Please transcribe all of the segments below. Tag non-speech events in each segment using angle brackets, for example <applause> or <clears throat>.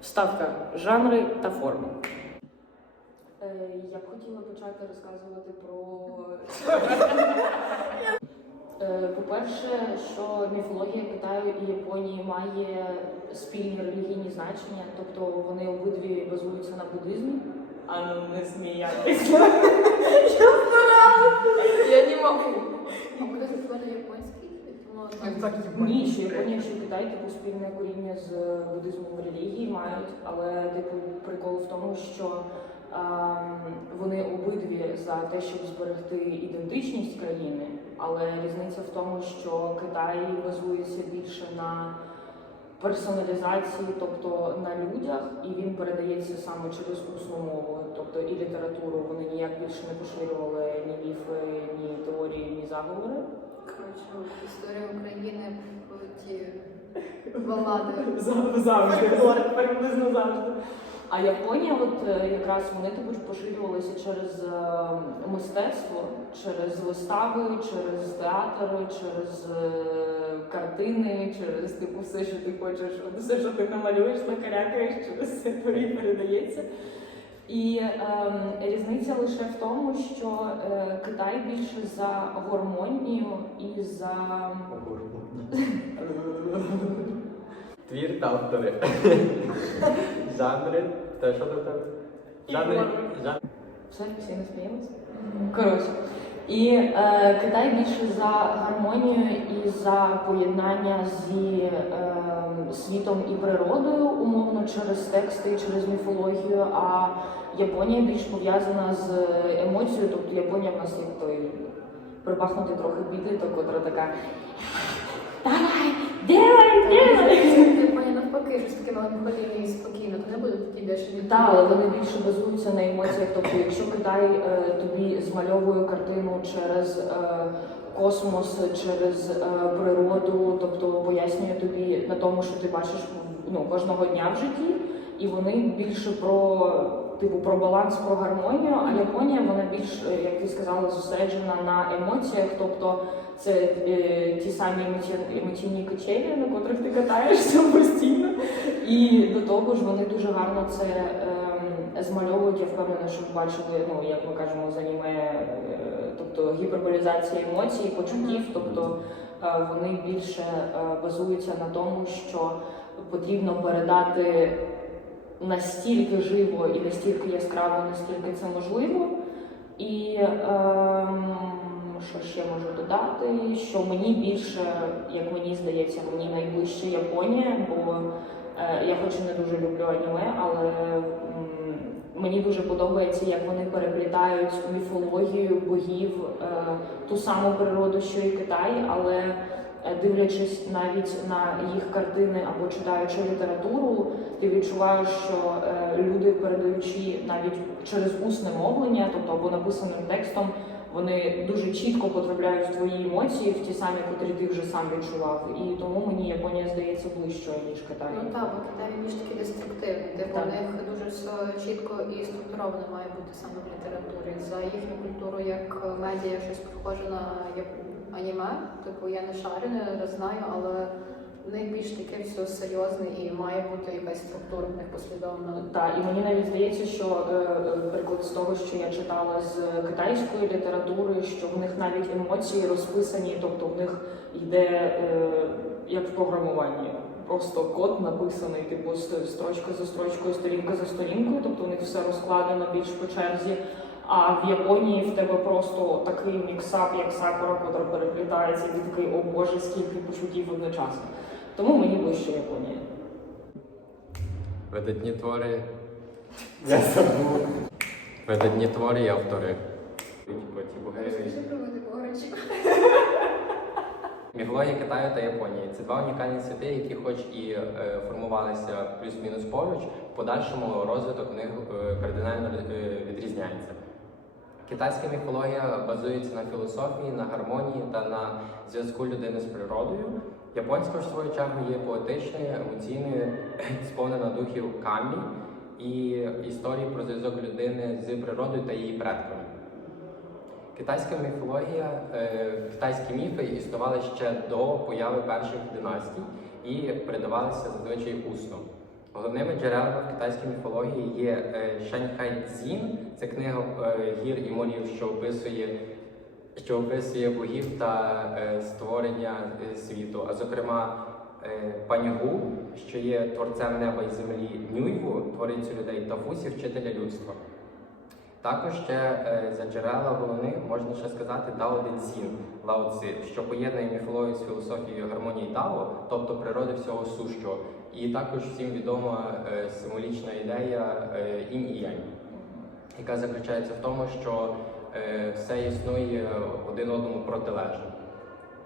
Вставка жанри та форми. Е, Я б хотіла почати розказувати про. Е, По-перше, що міфологія Китаю і Японії має спільні релігійні значення, тобто вони обидві базуються на буддизмі. А ну не сміятися. Я старалася. Я не можу. А буде говорити японський? Тому Ні, що Японія, що Китай типу спільне коріння з буддизмом релігії мають, але типу прикол в тому, що ем, вони обидві за те, щоб зберегти ідентичність країни, але різниця в тому, що Китай базується більше на персоналізації, тобто на людях, і він передається саме через усну мову, тобто і літературу. Вони ніяк більше не поширювали ні міфи, ні теорії, ні заговори. Коротше, історія України ті балади. Завжди, приблизно завжди. А Японія, от е, якраз вони також поширювалися через е, мистецтво, через вистави, через театр, через е, картини, через типу все, що ти хочеш, все, що ти намалюєш, накалякаєш, через це тобі передається. І е, різниця лише в тому, що е, Китай більше за гармонію і за <laughs> Твір та автори. <laughs> Жанри. Та що до тебе? Жанри. Все, всі не сміємося. Коротше. І е, Китай більше за гармонію і за поєднання зі е, світом і природою, умовно, через тексти через міфологію. А Японія більш пов'язана з емоцією, тобто Японія в нас як той припахнути трохи підліток, котра така. Давай, делай, делай! Навпаки, щось таке меланхолійне і спокійно, то не буде такі більше від Так, але вони більше базуються на емоціях. Тобто, якщо Китай е, тобі змальовує картину через е, космос, через е, природу, тобто пояснює тобі на тому, що ти бачиш ну, кожного дня в житті, і вони більше про типу про баланс, про гармонію. А Японія вона більш, е, як ти сказала, зосереджена на емоціях, тобто. Це е, ті самі емоці- емоційні качелі, на котрих ти катаєшся <laughs> постійно. І до того ж вони дуже гарно це ем, змальовують. Я впевнена, що ви бачили, ну як ми кажемо, з аніме, е, тобто гіперболізація емоцій, почуттів. Тобто е, вони більше е, базуються на тому, що потрібно передати настільки живо і настільки яскраво, наскільки це можливо. І ем, що ще можу додати, що мені більше, як мені здається, мені найближче Японія, бо е, я хоч і не дуже люблю аніме, але м, мені дуже подобається, як вони переплітають міфологію богів, е, ту саму природу, що і Китай, але дивлячись навіть на їх картини або читаючи літературу, ти відчуваєш, що е, люди, передаючи навіть через усне мовлення, тобто або написаним текстом, вони дуже чітко потрапляють в твої емоції, в ті самі, котрі ти вже сам відчував. І тому мені Японія здається ближчою, ніж Китай. Ну так, бо Китай більш такий деструктивний. Типу Так. у них дуже все чітко і структуровано має бути саме в літературі. За їхню культуру як медіа щось похоже на як- аніме. Типу я не шарю, не знаю, але в них більш таке все серйозне і має бути якась структура в них послідовна. Так, і мені навіть здається, що е, е, приклад з того, що я читала з китайської літератури, що в них навіть емоції розписані, тобто в них йде е, як в програмуванні. Просто код написаний, типу строчка за строчкою, сторінка за сторінкою, тобто у них все розкладено більш по черзі. А в Японії в тебе просто такий міксап, як сакура, котра переплітається, і ти такий, о боже, скільки почуттів одночасно. Тому мені ближче Японія. Видатні твори. Я забув. Видатні твори і автори. Боги. Міфологія Китаю та Японії це два унікальні світи, які, хоч і е, формувалися плюс-мінус поруч, в подальшому розвиток у них е, кардинально е, відрізняється. Китайська міфологія базується на філософії, на гармонії та на зв'язку людини з природою. Японська ж в свою чергу є поетичною, емоційною, <clears throat> сповнена духів камі і історії про зв'язок людини з природою та її предками. Китайська міфологія, е, китайські міфи існували ще до появи перших династій і передавалися зазвичай усно. Головними джерелами в китайській міфології є е, Шаньхай Цзін, це книга е, гір і морів, що описує, що описує богів та е, створення світу. А зокрема, Панягу, що є творцем неба і землі, Нюйву, творицю людей, та Фусі, вчителя людства. Також ще за джерела головних можна ще сказати Дао Де Цзін, Лао Цзи, що поєднує міфологію з філософією гармонії Дао, тобто природи всього сущого. І також всім відома е, символічна ідея е, інь і янь, яка заключається в тому, що е, все існує один одному протилежно.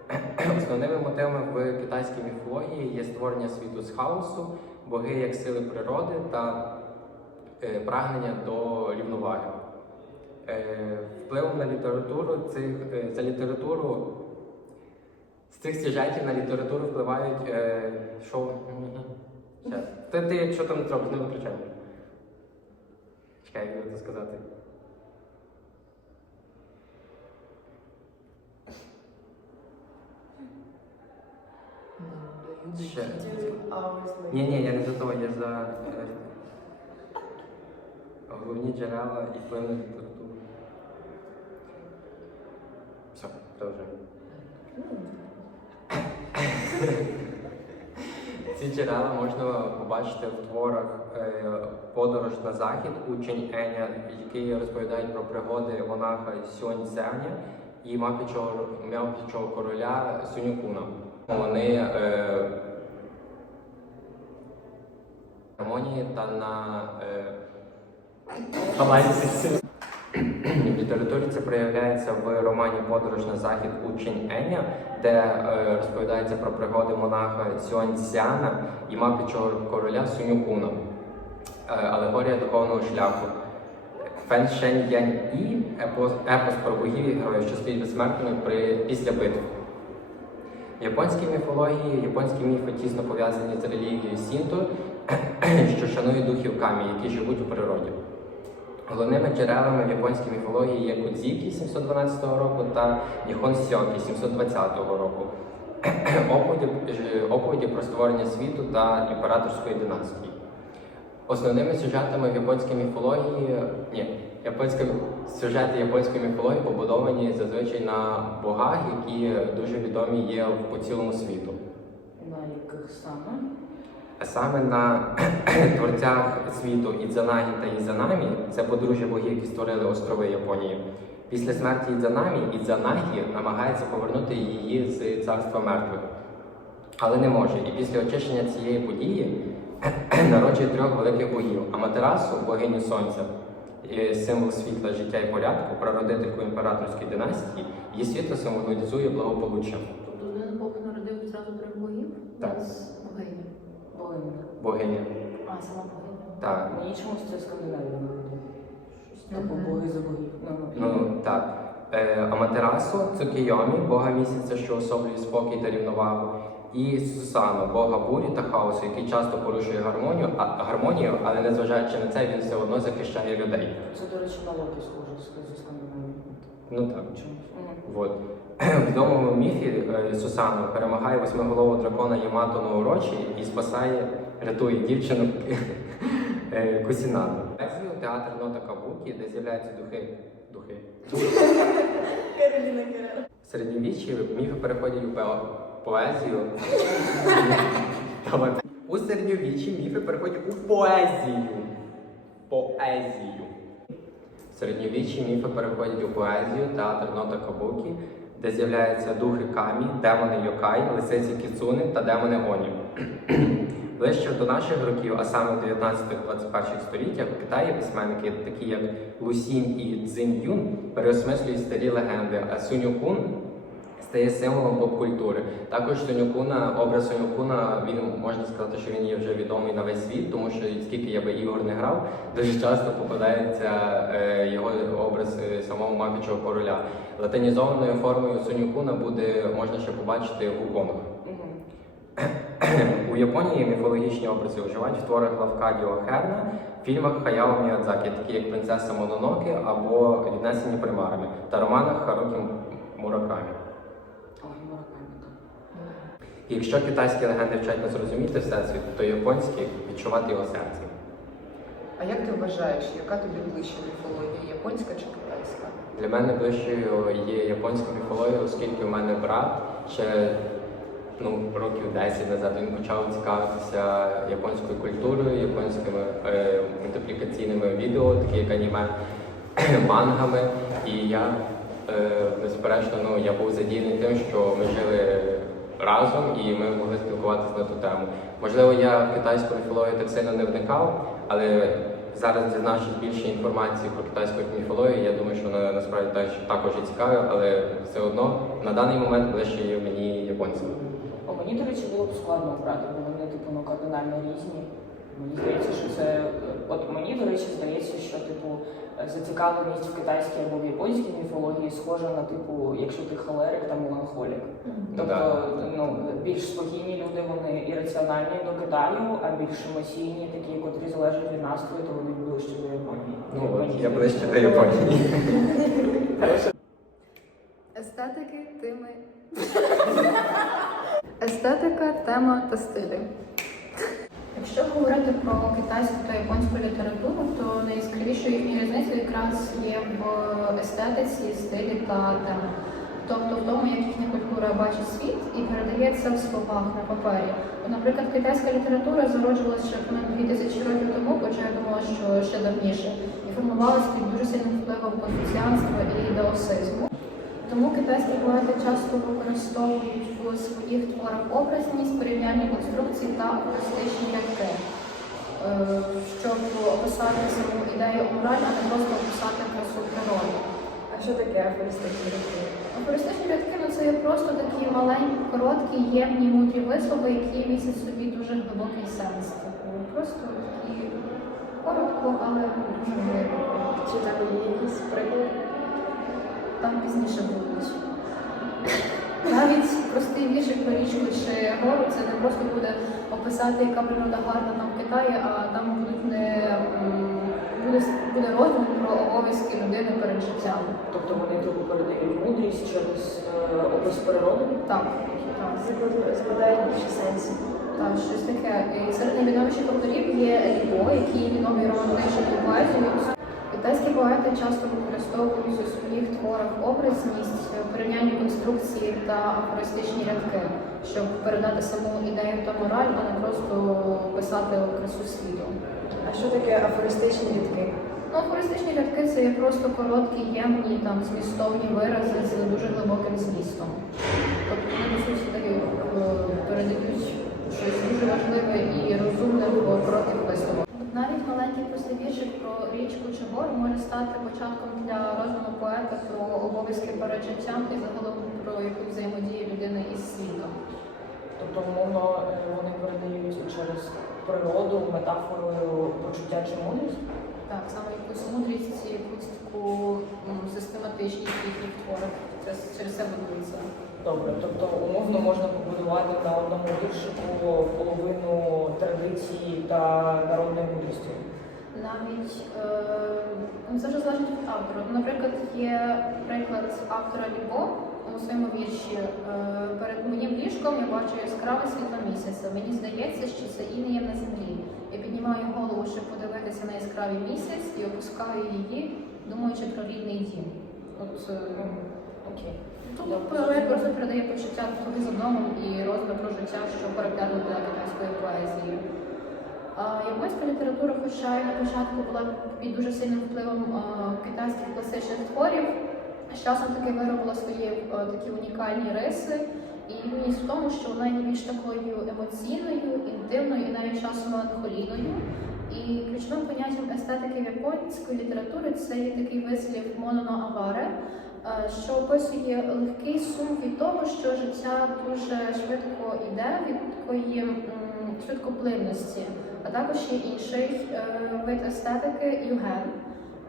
<clears throat> Основними мотивами в китайській міфології є створення світу з хаосу, боги як сили природи та прагнення до рівноваги. Впливом на літературу цих за літературу з цих сюжетів на літературу впливають що. Щас. Ти, ти, якщо там не зробиш, не виключай. Чекай, як це сказати. Ще. Ні, ні, я не за того, я за е, головні джерела і вплив літературу. Все, продовжуємо. Ці джерела можна побачити в творах е, Подорож на захід учень Еня, які розповідають про пригоди монаха Сюань Цзяня і мавпічого короля Сунюкуна. Вони е, та на е. В літературі це проявляється в романі Подорож на захід учень Еня, де е, розповідається про пригоди монаха Сюаньцзяна і мавпічого короля Сунюкуна, е, алегорія духовного шляху. Фен Шень Янь І епос, епос про богів і героїв, що стоїть безсмертними при, після битв. В японській міфології японські міфи тісно пов'язані з релігією Сінто, <clears throat> що шанує духів камі, які живуть у природі. Головними джерелами в японській міфології є Кудзікі 712 року та Ніхон Сьокі 720 року. <clears throat> Оповіді, оповіді про створення світу та імператорської династії. Основними сюжетами в японській міфології ні, японська, сюжети японської міфології побудовані зазвичай на богах, які дуже відомі є по цілому світу. На яких саме? Саме на <clears throat> творцях світу Ідзанагі та Ізанамі, це подружжя богів, які створили острови Японії. Після смерті Ідзанамі Ідзанагі намагається повернути її з царства мертвих, але не може. І після очищення цієї події <clears throat> народжує трьох великих богів: Аматерасу, богиню сонця, символ світла, життя і порядку, прародительку імператорської династії. Її світло символізує благополуччя. Тобто один Бог народив зразу трьох богів? Так. Богиня. Богиня. А, сама богиня. Так. Мені чомусь це Скандинавія нагадує. Типу Мгм. боги за богів. Ну, Ну так. Е, Аматерасу, Цукійомі, бога місяця, що особлює спокій та рівновагу, і Сусану, бога бурі та хаосу, який часто порушує гармонію, а, гармонію, але незважаючи на це, він все одно захищає людей. Це, до речі, на Локі схоже з- зі Скандинавії. Ну так. Чомусь. Мгм. Вот. <clears throat> В відомому міфі е, Сусану перемагає восьмиголового дракона Ямато на урочі і спасає, рятує дівчину <laughs> е, Кусінаду. Поезію театр нота Кабукі, де з'являються духи. Духи. В середньовіччі міфи переходять у поезію. <laughs> У середньовіччі міфи переходять у поезію. Поезію. В середньовіччі міфи переходять у поезію, театр нота Кабукі, де з'являються духи камі, демони Йокай, лисиці Кіцуни та демони Оні. <clears throat> Ближче до наших років, а саме в 19-21 століттях, в Китаї письменники, такі як Лусінь і Цзинь Юн, переосмислюють старі легенди, а Сунь-Кун стає символом поп-культури. Також Сунь-Куна, образ Сунь-Куна, він можна сказати, що він є вже відомий на весь світ, тому що скільки я би ігор не грав, дуже часто попадається е, його образ е, самого мапічого короля. Латинізованою формою Сунь-Куна буде можна ще побачити Вуконг. Мгм. У Японії міфологічні образи вживають в творах Лавкадіо Херна, в фільмах Хаяо Міядзакі, такі як Принцеса Мононоке або Віднесені примарами, та романах Харукі Муракамі. І якщо китайські легенди вчать нас розуміти всесвіт, то японські відчувати його серцем. А як ти вважаєш, яка тобі ближча міфологія, японська чи китайська? Для мене ближчою є японська міфологія, оскільки у мене брат ще ну, років 10 назад він почав цікавитися японською культурою, японськими е, мультиплікаційними відео, такі як аніме, <clears throat> мангами. І я, е, безперечно, ну, я був задіяний тим, що ми жили разом і ми могли спілкуватися на ту тему. Можливо, я в китайську міфологію так сильно не вникав, але зараз дізнавшись більше інформації про китайську міфологію, я думаю, що вона насправді також і цікава, але все одно на даний момент ближче є мені японцям. О, мені, до речі, було б складно обрати, бо вони, типу, ну, кардинально різні. Мені здається, що це. е, От мені, до речі, здається, що типу е, зацікавленість в китайській або в японській міфології схожа на типу, якщо ти холерик та меланхолік. Тобто, ну більш спокійні люди вони ірраціональні до Китаю, а більш емоційні, такі, котрі залежать від настрою, то вони ближче до Японії. Ну, от, я ближче до Японії. <laughs> Естетики, теми. <laughs> Естетика, тема та стилі. Якщо говорити про китайську та японську літературу, то найяскравішою їхньою різницею якраз є в естетиці, стилі та темах. Тобто в тому, як їхня культура бачить світ і передає це в словах на папері. Наприклад, китайська література зароджувалася ще понад 2000 років тому, хоча я думала, що ще давніше, і формувалася під дуже сильним впливом конфуціанства і даосизму. Тому китайські поети часто використовують у своїх творах образність, порівняльні конструкції та афористичні рядки, е, щоб описати саму ідею мораль, а не просто описати красу природи. А що таке афористичні рядки? Афористичні рядки ну, це є просто такі маленькі, короткі, ємні, мудрі вислови, які містять в собі дуже глибокий сенс. Типу, просто такі коротко, але дуже глибоко. Чи там є якісь приклади? Там пізніше будуть. Навіть простий віршик про річку чи гору це не просто буде описати, яка природа гарна там в Китаї, а там будуть не буде, буде роздум про обов'язки людини перед життям. Тобто вони типу передають мудрість через е, опис природи. Так, так. Складають більше сенсів. Так, щось таке. І серед найвідоміших авторів є Лібо, який відомий романтичною поезією. Китайські поети часто використовують у своїх творах образність, порівняння конструкції та афористичні рядки, щоб передати саму ідею та мораль, а не просто писати красу світу. А що таке афористичні рядки? Ну, афористичні рядки це є просто короткі, ємні, там змістовні вирази з дуже глибоким змістом. Тобто вони по суті е, передають щось дуже важливе і розумне в коротких Навіть маленький простий про річку чи гору може стати початком для роздуму поета про обов'язки перед життям і загалом про яку взаємодію людини із світом. Тобто, умовно, е, вони передають через природу, метафорою почуття чи мудрість. Так, саме якусь мудрість, якусь таку систематичність їхніх творах. Це через це будується. Добре, тобто умовно можна побудувати на одному віршику половину традиції та народної мудрості. Навіть е, ну, це вже залежить від автора. Ну, Наприклад, є приклад автора Лібо у своєму вірші. Е, перед моїм ліжком я бачу яскраве світло місяця. Мені здається, що це інеєм на землі. Я піднімаю голову, щоб подивитися на яскравий місяць і опускаю її, думаючи про рідний дім. От е, Окей. тут поет просто передає почуття туги за домом і розмір про життя, що характерно для китайської поезії. А японська література, хоча й на початку була під дуже сильним впливом китайських класичних творів, з часом таки виробила свої такі унікальні риси. І відмінність в тому, що вона є більш такою емоційною, інтимною і навіть часом меланхолійною. І ключовим поняттям естетики японської літератури це є такий вислів мононо аваре, що описує легкий сум від того, що життя дуже швидко йде від такої швидкоплинності, а також є інший е, вид естетики юген.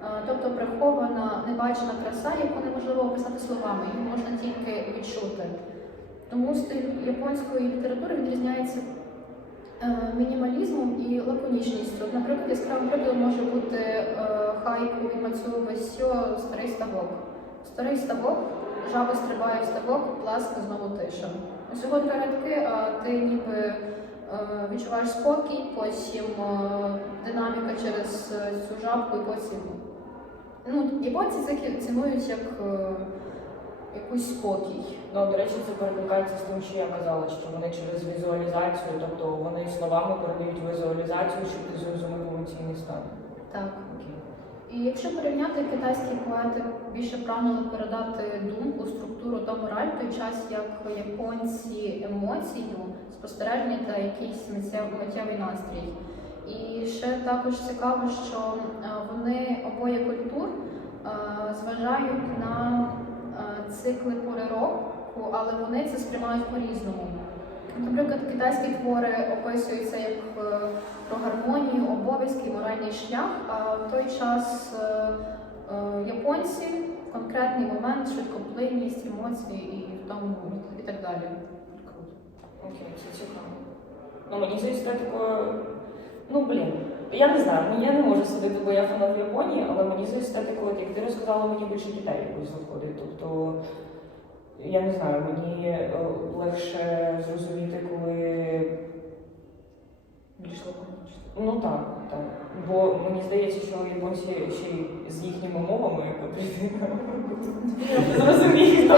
Е, Тобто прихована небачена краса, яку неможливо описати словами, її можна тільки відчути. Тому стиль японської літератури відрізняється Е, Мінімалізмом і лаконічністю. Наприклад, яскравим прикладом може бути е, хайку від Мацуби Сьо Старий ставок. Старий ставок, жаба стрибає в ставок, плеск знову тиша. Усього два рядки, а ти ніби е, відчуваєш спокій, потім е, динаміка через е, цю жабку, і потім. Ну, японці це цінують як якийсь спокій. Ну, до речі, це перекликається з тим, що я казала, що вони через візуалізацію, тобто вони словами передають візуалізацію, щоб ти зрозумів емоційний стан. Так. Окей. І якщо порівняти китайські поети більше прагнули передати думку, структуру та мораль, той час як японці емоцію, спостереження та якийсь миттєвий настрій. І ще також цікаво, що е, вони обоє культур е, зважають на е, цикли пори року, але вони це сприймають по-різному. Наприклад, китайські твори описуються як е, про гармонію, обов'язки, моральний шлях. А в той час е, е, японці конкретний момент, швидкоплинність, емоції і в тому і так далі. Круто. Окей, це цікаво. Ну, мені за естетикою, ну блін, я не знаю, ну, я не можу судити, бо я фанат в Японії, але мені естетикою, от як ти розказала, мені більше Китай якось заходить. Тобто, я не знаю, мені е, легше зрозуміти, коли більш лаконічно. Ну так, так. Бо мені здається, що японці ще й з їхніми мовами потрібно зрозуміти, хто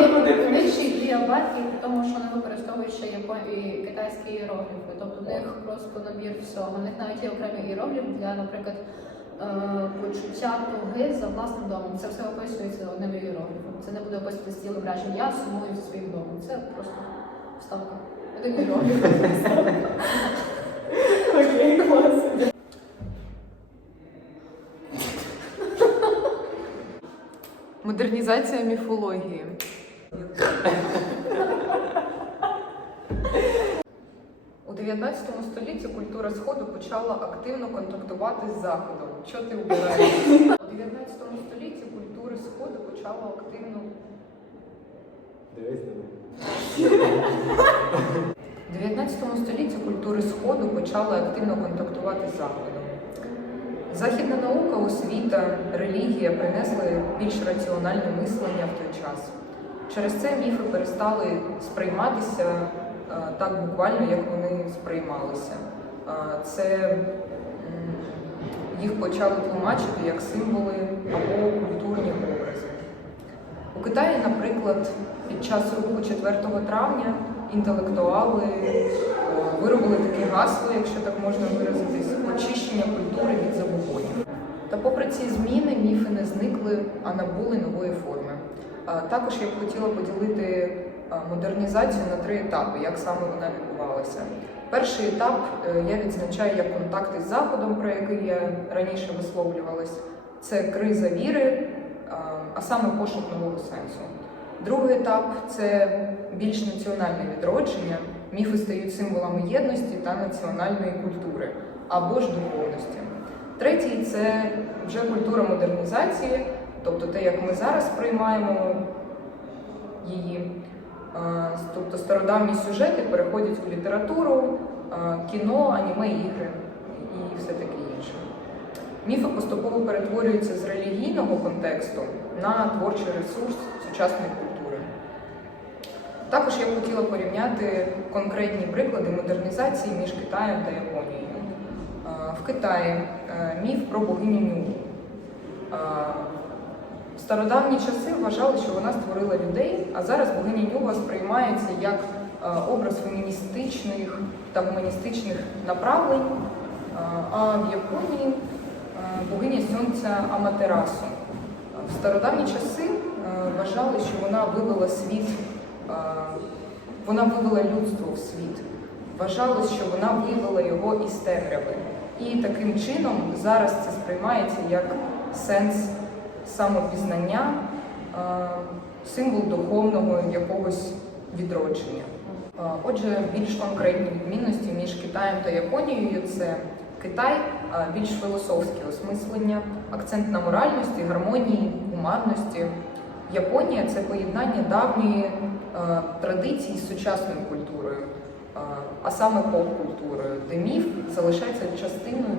ще й дві абетки, тому, що вони використовують ще і китайські іерогліфи. Тобто в них просто набір всього. У них навіть є окремий іерогліф для, наприклад, почуття туги за власним домом. Це все описується одним іерогліфом. Це не буде описувати стіле враження. Я сумую за своїм домом. Це просто вставка. Один іерогліф. Окей, клас. Модернізація міфології. У 19 столітті культура Сходу почала активно контактувати з Заходом. Що ти вбираєш? У 19 столітті культури Сходу почала активно Дивись. У 19 столітті культури Сходу почали активно контактувати з Заходом. Західна наука, освіта, релігія принесли більш раціональне мислення в той час. Через це міфи перестали сприйматися е, так буквально, як вони сприймалися. Е, Це їх почали тлумачити як символи або культурні образи. У Китаї, наприклад, під час руху 4 травня інтелектуали е, виробили таке гасло, якщо так можна виразитись, очищення культури від забобонів. Та попри ці зміни, міфи не зникли, а набули нової форми. Також я б хотіла поділити модернізацію на три етапи, як саме вона відбувалася. Перший етап е, я відзначаю як контакти з Заходом, про який я раніше висловлювалась. Це криза віри, а, саме пошук нового сенсу. Другий етап це більш національне відродження. Міфи стають символами єдності та національної культури або ж духовності. Третій це вже культура модернізації, тобто те, як ми зараз сприймаємо її. Е, Тобто стародавні сюжети переходять в літературу, е, кіно, аніме, ігри і все таке інше. Міфи поступово перетворюються з релігійного контексту на творчий ресурс сучасної культури. Також я б хотіла порівняти конкретні приклади модернізації між Китаєм та Японією. Е, В Китаї міф про богиню Ню. Стародавні часи вважали, що вона створила людей, а зараз богиня Нюва сприймається як е, образ феміністичних та гуманістичних направлень. Е, А в Японії е, богиня сонця Аматерасу. В стародавні часи вважали, що вона вивела світ, вона вивела людство в світ. Вважалось, що вона вивела його із темряви. І таким чином зараз це сприймається як сенс самопізнання, е, символ духовного якогось відродження. Е, Отже, більш конкретні відмінності між Китаєм та Японією це Китай е, більш філософське осмислення, акцент на моральності, гармонії, гуманності. Японія це поєднання давньої традиції з сучасною культурою. а, саме поп-культурою, де міф залишається частиною.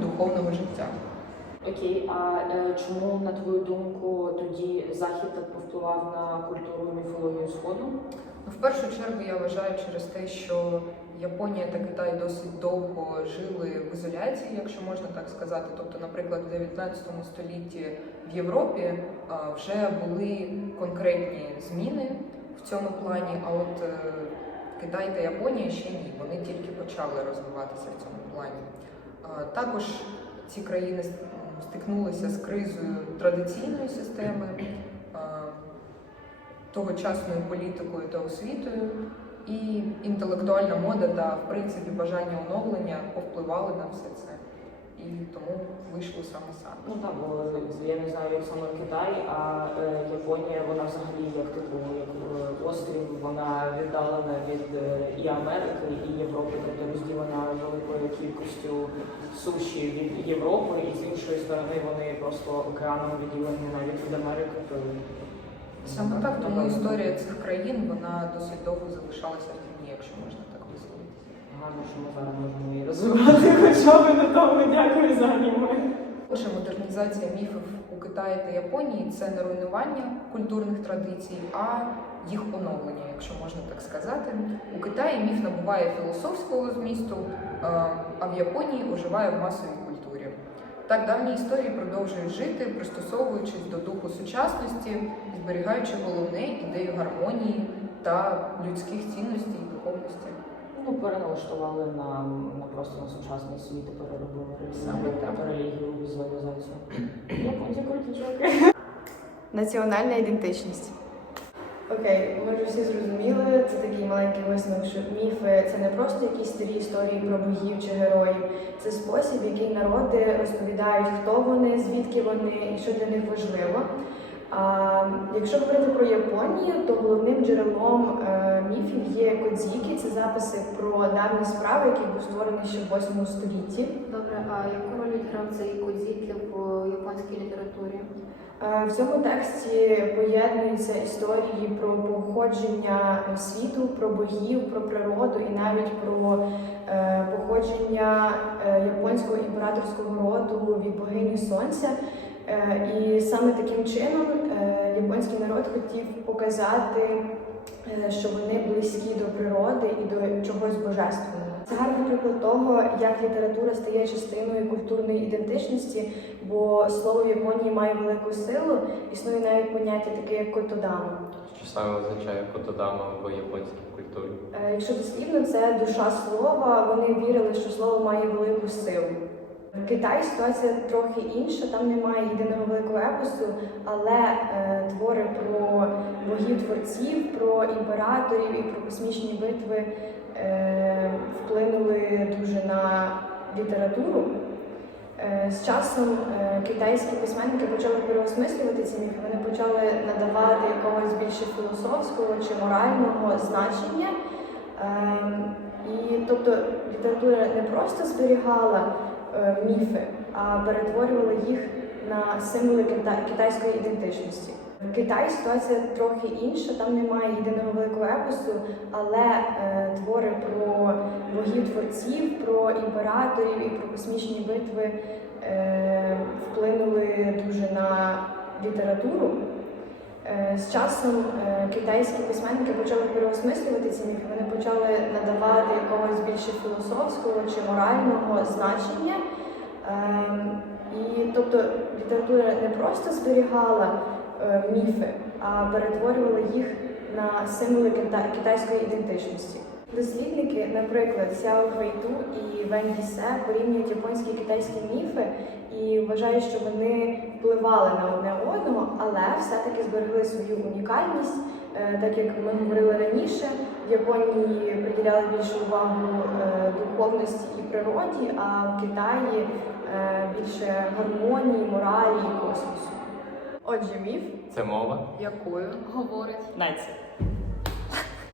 Окей, а е, чому, на твою думку, тоді Захід так повпливав на культуру і міфологію Сходу? Ну, В першу чергу я вважаю через те, що Японія та Китай досить довго жили в ізоляції, якщо можна так сказати. Тобто, наприклад, в 19 столітті в Європі а, вже були конкретні зміни в цьому плані. А от е, Китай та Японія ще ні, вони тільки почали розвиватися в цьому плані. А, Також ці країни стикнулися з кризою традиційної системи. тогочасною політикою та освітою, і інтелектуальна мода та, в принципі, бажання оновлення повпливали на все це. І тому вийшло саме саме. Ну так, бо я не знаю, як саме Китай, а е, Японія, вона взагалі як типу як е, острів, вона віддалена від е, і Америки, і Європи, тобто розділена великою кількістю суші від Європи, і з іншої сторони вони просто океаном відділені навіть від Америки. То Саме так, тому історія цих країн вона досить довго залишалася в тіні, якщо можна так висловитися. Гарно, що ми зараз можемо її розвивати, <laughs> хоча б на тому дякую за аніме. Отже, модернізація міфів у Китаї та Японії це не руйнування культурних традицій, а їх оновлення, якщо можна так сказати. У Китаї міф набуває філософського змісту, е, а в Японії оживає в масовій культурі. Так давні історії продовжують жити, пристосовуючись до духу сучасності, зберігаючи головне ідею гармонії та людських цінностей і духовності. Ну, переналаштували на, на просто на сучасний світ і переробили Саме так. релігію, візуалізацію. Японці круті чуваки. Національна ідентичність. Окей, ми вже всі зрозуміли. Це такий маленький висновок, що міфи це не просто якісь старі історії про богів чи героїв. Це спосіб, в який народи розповідають, хто вони, звідки вони і що для них важливо. А якщо говорити про Японію, то головним джерелом е, міфів є кодзіки. Це записи про давні справи, які був створений ще в 8 столітті. Добре, а яку роль відіграв цей кодзітлів в японській літературі? Е, В цьому тексті поєднуються історії про походження світу, про богів, про природу і навіть про е, походження е, японського імператорського роду від богині сонця. І саме таким чином японський народ хотів показати, що вони близькі до природи і до чогось божественного. Це гарний приклад того, як література стає частиною культурної ідентичності, бо слово в Японії має велику силу. Існує навіть поняття таке як котодама. Що саме означає котодама в японській культурі? Е, Якщо дослівно, це душа слова. Вони вірили, що слово має велику силу. В Китаї ситуація трохи інша, там немає єдиного великого епосу, але е, твори про творців, про імператорів і про космічні битви е, вплинули дуже на літературу. Е, З часом е, китайські письменники почали переосмислювати ці міфи, вони почали надавати якогось більше філософського чи морального значення. Ем, І тобто література не просто зберігала е, міфи, а перетворювала їх на символи кита- китайської ідентичності. В Китаї ситуація трохи інша, там немає єдиного великого епосу, але е, твори про богів творців, про імператорів і про космічні битви е, вплинули дуже на літературу. Е, З часом е, китайські письменники почали переосмислювати ці міфи, вони почали надавати якогось більше філософського чи морального значення. Ем, І тобто література не просто зберігала е, міфи, а перетворювала їх на символи кита- китайської ідентичності. Дослідники, наприклад, Сяо Хвейту і Вен Дісе порівнюють японські і китайські міфи і вважають, що вони впливали на одне одного, але все-таки зберегли свою унікальність. Е, Так як ми говорили раніше, в Японії приділяли більшу увагу е, духовності і природі, а в Китаї е, більше гармонії, моралі і космосу. Отже, міф Це мова. Якою? Говорить. Нація.